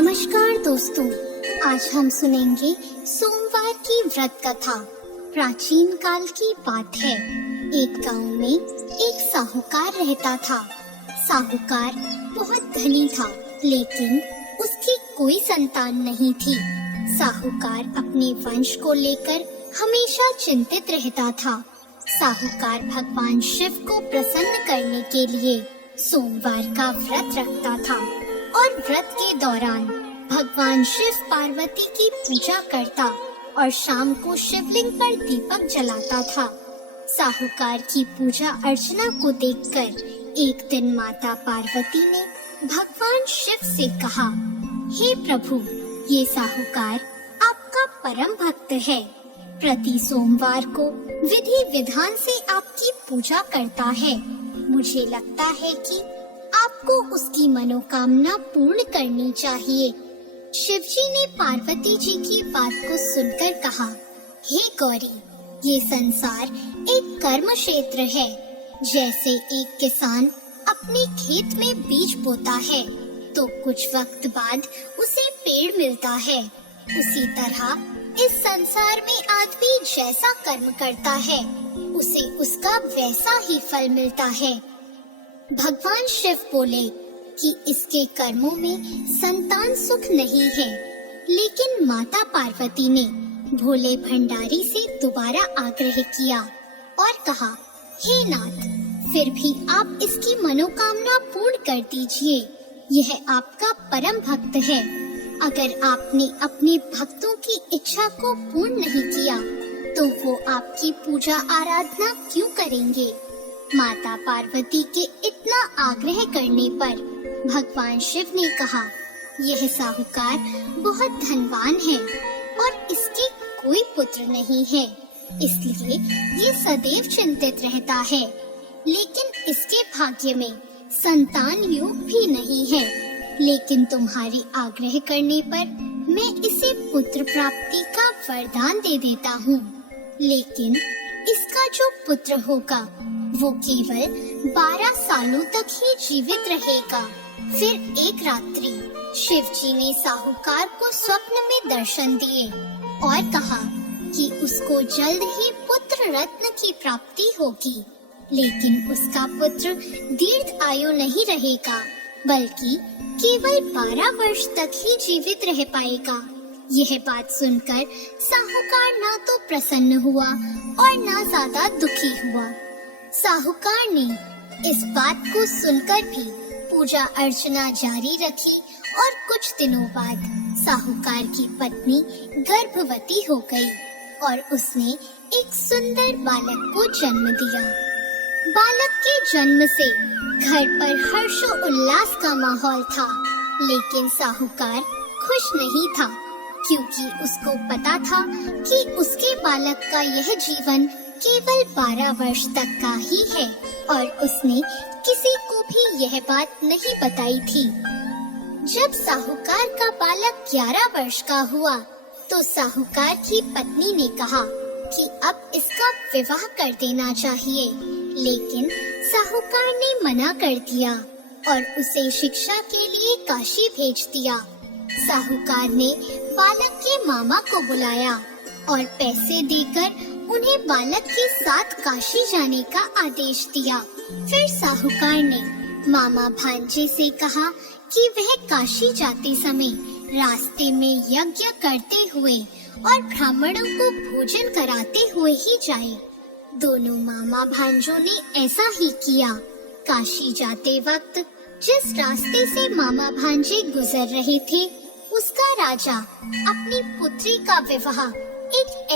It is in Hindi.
नमस्कार दोस्तों, आज हम सुनेंगे सोमवार की व्रत कथा। प्राचीन काल की बात है। एक गांव में एक साहूकार रहता था। साहूकार बहुत धनी था, लेकिन उसकी कोई संतान नहीं थी। साहूकार अपने वंश को लेकर हमेशा चिंतित रहता था। साहूकार भगवान शिव को प्रसन्न करने के लिए सोमवार का व्रत रखता था और व्रत के दौरान भगवान शिव पार्वती की पूजा करता और शाम को शिवलिंग पर दीपक जलाता था। साहूकार की पूजा अर्चना को देखकर एक दिन माता पार्वती ने भगवान शिव से कहा, हे प्रभु, ये साहूकार आपका परम भक्त है। प्रति सोमवार को विधि विधान से आपकी पूजा करता है। मुझे लगता है कि आपको उसकी मनोकामना पूर्ण करनी चाहिए। शिवजी ने पार्वती जी की बात को सुनकर कहा, हे गौरी, ये संसार एक कर्म क्षेत्र है। जैसे एक किसान अपने खेत में बीज बोता है तो कुछ वक्त बाद उसे पेड़ मिलता है, उसी तरह इस संसार में आदमी जैसा कर्म करता है उसे उसका वैसा ही फल मिलता है। भगवान शिव बोले कि इसके कर्मों में संतान सुख नहीं है, लेकिन माता पार्वती ने भोले भंडारी से दोबारा आग्रह किया और कहा, हे नाथ, फिर भी आप इसकी मनोकामना पूर्ण कर दीजिए। यह आपका परम भक्त है। अगर आपने अपने भक्तों की इच्छा को पूर्ण नहीं किया तो वो आपकी पूजा आराधना क्यों करेंगे? माता पार्वती के इतना आग्रह करने पर भगवान शिव ने कहा, यह साहूकार बहुत धनवान है और इसके कोई पुत्र नहीं है, इसलिए ये सदैव चिंतित रहता है। लेकिन इसके भाग्य में संतान योग भी नहीं है। लेकिन तुम्हारी आग्रह करने पर मैं इसे पुत्र प्राप्ति का वरदान दे देता हूँ। लेकिन इसका जो पुत्र होगा वो केवल 12 सालों तक ही जीवित रहेगा। फिर एक रात्रि शिवजी ने साहूकार को स्वप्न में दर्शन दिए और कहा कि उसको जल्द ही पुत्र रत्न की प्राप्ति होगी, लेकिन उसका पुत्र दीर्घ आयु नहीं रहेगा, बल्कि केवल 12 वर्ष तक ही जीवित रह पाएगा। यह बात सुनकर साहूकार ना तो प्रसन्न हुआ और ना ज्यादा दुखी हुआ। साहूकार ने इस बात को सुनकर भी पूजा अर्चना जारी रखी और कुछ दिनों बाद साहूकार की पत्नी गर्भवती हो गई और उसने एक सुंदर बालक को जन्म दिया। बालक के जन्म से घर पर हर्षोल्लास का माहौल था, लेकिन साहूकार खुश नहीं था, क्योंकि उसको पता था कि उसके बालक का यह जीवन केवल 12 वर्ष तक का ही है और उसने किसी को भी यह बात नहीं बताई थी। जब साहूकार का बालक 11 वर्ष का हुआ तो साहूकार की पत्नी ने कहा कि अब इसका विवाह कर देना चाहिए, लेकिन साहूकार ने मना कर दिया और उसे शिक्षा के लिए काशी भेज दिया। साहूकार ने बालक के मामा को बुलाया और पैसे देकर उन्हें बालक के साथ काशी जाने का आदेश दिया। फिर साहूकार ने मामा भांजे से कहा कि वह काशी जाते समय रास्ते में यज्ञ करते हुए और ब्राह्मणों को भोजन कराते हुए ही जाए। दोनों मामा भांजों ने ऐसा ही किया। काशी जाते वक्त जिस रास्ते से मामा भांजे गुजर रहे थे, उसका राजा अपनी पुत्री का विवाह एक